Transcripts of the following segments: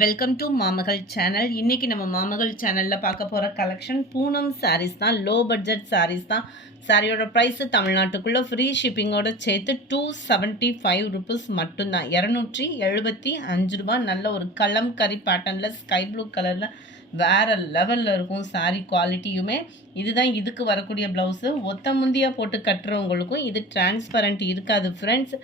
Welcome to மாமகள் channel. இன்றைக்கி நம்ம மாமகள் சேனலில் பார்க்க போகிற கலெக்ஷன் பூனம் சாரீஸ் தான். லோ பட்ஜெட் சாரீஸ் தான். சாரியோட ப்ரைஸு தமிழ்நாட்டுக்குள்ளே ஃப்ரீ ஷிப்பிங்கோடு சேர்த்து 275 ருபீஸ் மட்டும்தான். 275 ரூபா. நல்ல ஒரு கலம்கரி பேட்டர்னில் ஸ்கை ப்ளூ கலரில் வேறு லெவலில் இருக்கும் சாரீ குவாலிட்டியுமே. இதுதான் இதுக்கு வரக்கூடிய ப்ளவுஸு. ஒத்த முந்தியாக போட்டு கட்டுறவங்களுக்கும் இது டிரான்ஸ்பரண்ட் இருக்காது ஃப்ரெண்ட்ஸ்.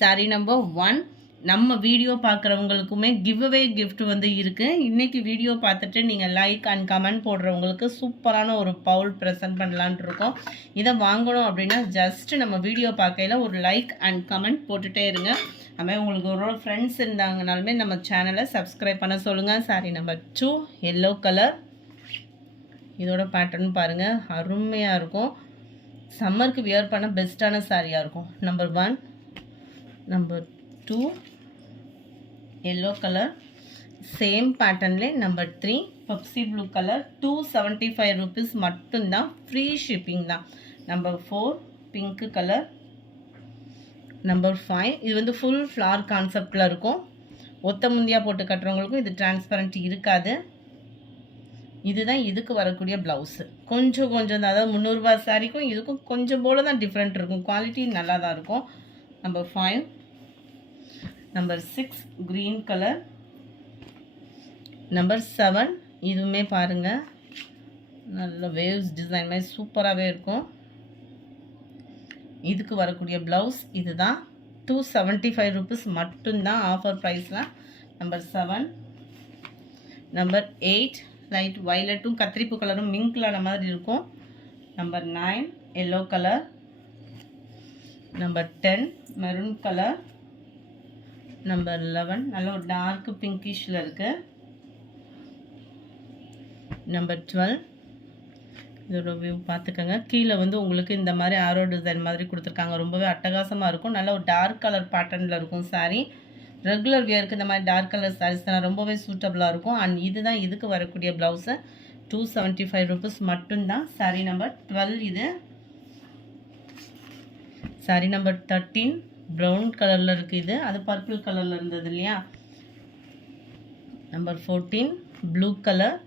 சாரீ நம்பர் 1. நம்ம வீடியோ பார்க்குறவங்களுக்குமே கிவ் அவே கிஃப்ட் வந்து இருக்குது. இன்றைக்கி வீடியோ பார்த்துட்டு நீங்கள் லைக் அண்ட் கமெண்ட் போடுறவங்களுக்கு சூப்பரான ஒரு பவுல் ப்ரெசென்ட் பண்ணலான் இருக்கோம். இதை வாங்கணும் அப்படின்னா ஜஸ்ட்டு நம்ம வீடியோ பார்க்கையில் ஒரு லைக் அண்ட் கமெண்ட் போட்டுகிட்டே இருங்க. அதுமாதிரி உங்களுக்கு ஒரு ஃப்ரெண்ட்ஸ் இருந்தாங்கனாலுமே நம்ம சேனலை சப்ஸ்கிரைப் பண்ண சொல்லுங்கள். Sorry number 2 yellow colour. இதோட பேட்டர்ன் பாருங்கள், அருமையாக இருக்கும். சம்மருக்கு வியர் பண்ண பெஸ்ட்டான சாரியாக இருக்கும். Number 1, number 2 yellow color, same pattern le. Number 3 Pepsi blue color, 275 rupees மட்டும்தான், free shipping தான். Number 4 pink color. Number 5 இது வந்து full flower conceptல இருக்கும். ஒத்த முந்தியா போட்டு கட்டுறவங்களுக்கும் இது transparent இருக்காது. இதுதான் இதுக்கு வரக்கூடிய ப்ளவுஸு. கொஞ்சம் தான், அதாவது 300 ரூபாய் சாரிக்கும் இதுக்கும் கொஞ்சம் போல தான் டிஃப்ரெண்ட் இருக்கும். குவாலிட்டி நல்லா தான் இருக்கும். Number 5. Number 6 green color. Number 7 இதுவுமே பாருங்கள், நல்ல வேவ்ஸ் டிசைன் மாதிரி சூப்பராகவே இருக்கும். இதுக்கு வரக்கூடிய ப்ளவுஸ் இதுதான். 275 ருபீஸ் மட்டும்தான் ஆஃபர் ப்ரைஸில். நம்பர் 7. நம்பர் 8 லைட் வயலட்டும் கத்திரிப்பு கலரும் மிங்க்லான மாதிரி இருக்கும். Number 9 yellow colour. Number 10 maroon colour. Number 11 நல்ல ஒரு டார்க் பிங்கிஷில் இருக்குது. நம்பர் 12 இதோட வியூ பார்த்துக்கோங்க. கீழே வந்து உங்களுக்கு இந்த மாதிரி ஆரோ டிசைன் மாதிரி கொடுத்துருக்காங்க. ரொம்பவே அட்டகாசமாக இருக்கும். நல்ல ஒரு டார்க் கலர் பேட்டர்னில் இருக்கும் சாரீ. ரெகுலர் வியருக்கு இந்த மாதிரி டார்க் கலர் சாரீஸ் தான் ரொம்பவே சூட்டபுளாக இருக்கும். அண்ட் இதுதான் இதுக்கு வரக்கூடிய ப்ளவுஸு. 275 ருபீஸ் மட்டும்தான். சாரீ நம்பர் 12 இது. சாரீ நம்பர் 13 ப்ரௌன் கலரில் இருக்குது. இது அது பர்பிள் கலரில் இருந்தது இல்லையா. Number 14 blue colour.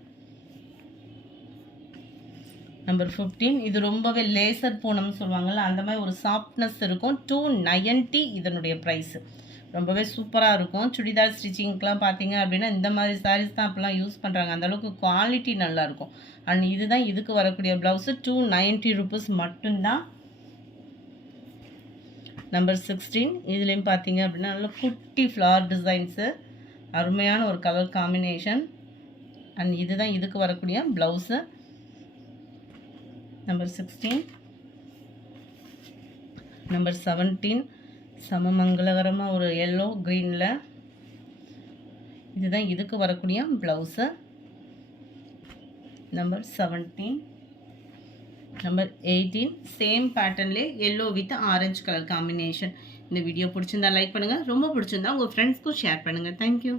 நம்பர் 15 இது ரொம்பவே லேசர் பூனம்னு சொல்லுவாங்கள்ல, அந்த மாதிரி ஒரு சாஃப்ட்னஸ் இருக்கும். 290 இதனுடைய ப்ரைஸு. ரொம்பவே சூப்பராக இருக்கும். சுடிதார் ஸ்டிச்சிங்க்கெலாம் பார்த்தீங்க அப்படின்னா இந்த மாதிரி சாரீஸ் தான் அப்போலாம் யூஸ் பண்ணுறாங்க. அந்தளவுக்கு குவாலிட்டி நல்லாயிருக்கும். அண்ட் இதுதான் இதுக்கு வரக்கூடிய ப்ளவுஸு. 290 ருபீஸ் மட்டும்தான். நம்பர் 16 இதுலேயும் பார்த்தீங்க அப்படின்னா நல்ல குட்டி ஃப்ளவர் டிசைன்ஸு, அருமையான ஒரு கலர் காம்பினேஷன். அண்ட் இதுதான் இதுக்கு வரக்கூடிய ப்ளவுஸு. நம்பர் 16. நம்பர் 17 செம மங்களகரமாக ஒரு எல்லோ க்ரீனில். இதுதான் இதுக்கு வரக்கூடிய ப்ளவுஸு. நம்பர் 17. நம்பர் 18 சேம் பேட்டர்ன்லே yellow with orange colour combination. இந்த வீடியோ பிடிச்சிருந்தா லைக் பண்ணுங்கள். ரொம்ப பிடிச்சிருந்தா உங்கள் ஃப்ரெண்ட்ஸ்க்கும் ஷேர் பண்ணுங்கள். தேங்க்யூ.